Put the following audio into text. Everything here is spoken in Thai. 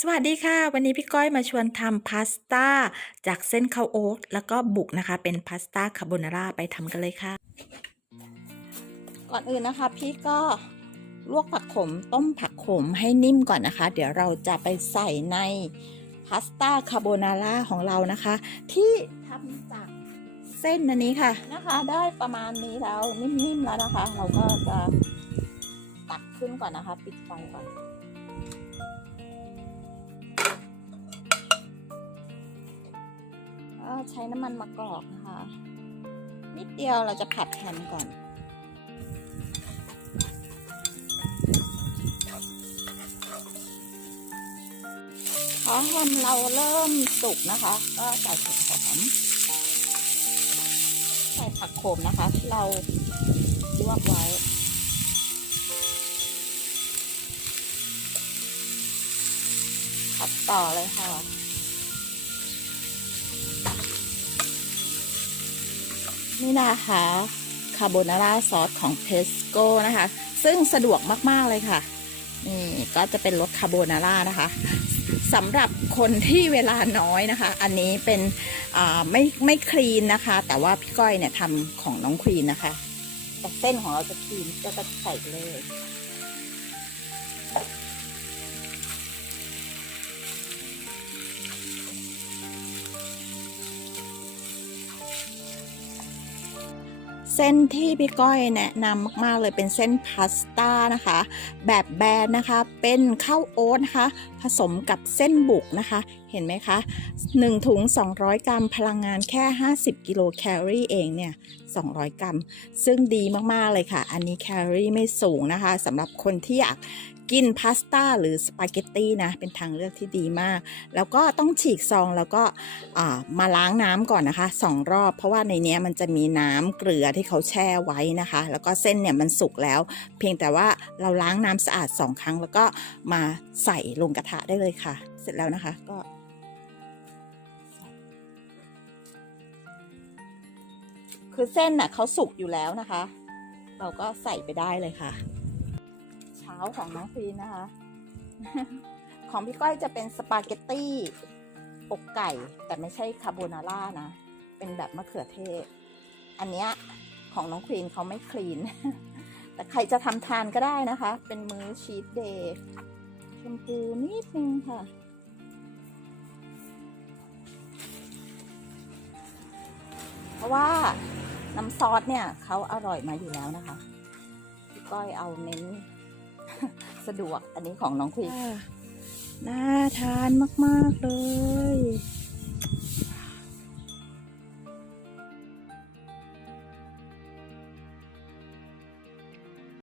สวัสดีค่ะ วันนี้พี่ก้อยมาชวนทำพาสต้าจากเส้นข้าวโอ๊ตแล้วก็บุกนะคะ เป็นพาสต้าคาโบนาร่าไปทำกันเลยค่ะ ก่อนอื่นนะคะ พี่ก็ลวกผักขมต้มผักขมให้นิ่มก่อนนะคะ เดี๋ยวเราจะไปใส่ในพาสต้าคาโบนาร่าของเรานะคะ ที่ทำจากเส้นอันนี้ค่ะนะคะ ได้ประมาณนี้แล้วนิ่มๆแล้วนะคะ เราก็จะตักขึ้นก่อนนะคะ ปิดไฟก่อน ก็ใช้น้ำมันมะกอกนะคะ นิดเดียวเราจะผัดแฮมก่อน พอแฮมเราเริ่มสุกนะคะ ก็ใส่ผักหอมใส่ผักโขมนะคะที่เราลวกไว้ผัดต่อเลยค่ะ นี่นะคะคาโบนาร่าซอสของเทสโก้นะคะ ซึ่งสะดวกมาก ๆ เลยค่ะ นี่ก็จะเป็นรสคาโบนาร่านะคะสำหรับคนที่เวลาน้อยนะคะ อันนี้เป็นไม่ไม่คลีนนะคะ แต่ว่าพี่ก้อยเนี่ยทำของน้องคลีนนะคะ แต่เส้นของเราจะคลีนก็จะใส่เลย เส้นที่พี่ก้อยแนะนำมากๆเลยเป็นเส้นพาสต้านะคะ แบบแบนนะคะ เป็นข้าวโอ๊ตนะคะ ผสมกับเส้นบุกนะคะ เห็นไหมคะ 1 ถุง 200 กรัม พลังงานแค่ 50 กิโลแคลอรี่เองเนี่ย 200 กรัม ซึ่งดีมาก ๆ เลยค่ะ อันนี้แคลอรี่ไม่สูงนะคะสำหรับคนที่อยากกินพาสต้าหรือสปาเกตตี้นะ เป็นทางเลือกที่ดีมาก แล้วก็ต้องฉีกซองแล้วก็มาล้างน้ำก่อนนะคะสองรอบ เพราะว่าในเนี้ยมันจะมีน้ำเกลือที่เขาแช่ไว้นะคะ แล้วก็เส้นเนี่ยมันสุกแล้ว เพียงแต่ว่าเราล้างน้ำสะอาดสองครั้ง แล้วก็มาใส่ลงกระทะได้เลยค่ะ เสร็จแล้วนะคะก็ คือเส้นน่ะเขาสุกอยู่แล้วนะคะ เราก็ใส่ไปได้เลยค่ะ เช้าของน้องฟีนนะคะ ของพี่ก้อยจะเป็นสปาเกตตี้อกไก่ แต่ไม่ใช่คาโบนาร่านะ เป็นแบบมะเขือเทศ อันเนี้ยของน้องควีนเขาไม่คลีน แต่ใครจะทำทานก็ได้นะคะ เป็นมื้อชีสเดย์ชมพูนิดนึงค่ะเพราะว่า น้ำซอสเนี่ยเขาอร่อยมาอยู่แล้วนะคะพี่ก้อยเอาเน้น สะดวกอันนี้ของน้องควีนน่าทานมาก ๆ เลย